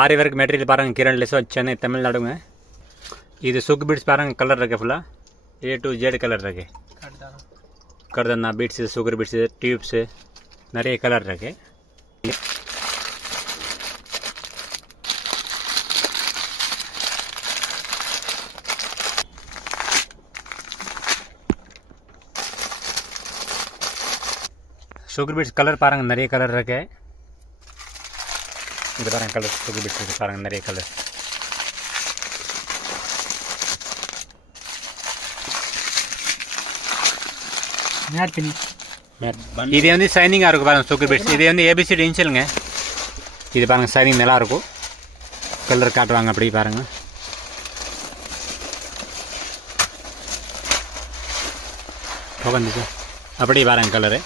ஆரி work material பாருங்கள் கிரண் லெஸோ சென்னை தமிழ்நாடுங்க. இது சுக் beads பாருங்கள் கலர் இருக்கு ஃபுல்லாக A to Z கலர் இருக்கு. கர்தானா பீட்ஸு சுகர் பீட்ஸு டியூப்ஸு நிறைய கலர் இருக்கு. சுகர் பீட்ஸ் கலர் பாருங்கள் நிறைய கலர் இருக்கு. இது பாருங்கள் கலர் சுகர் பீட்ஸ் பாருங்கள் நிறைய கலர். இது வந்து ஷைனிங்காக இருக்கும் பாருங்கள் சுகர் பீட்ஸ். இது வந்து ஏபிசிடி இன்ஷியலுங்க. இது பாருங்கள் ஷைனிங் நல்லாயிருக்கும். கலர் காட்டுவாங்க அப்படி பாருங்கள். உட்காந்துச்சு அப்படி பாருங்கள் கலரு.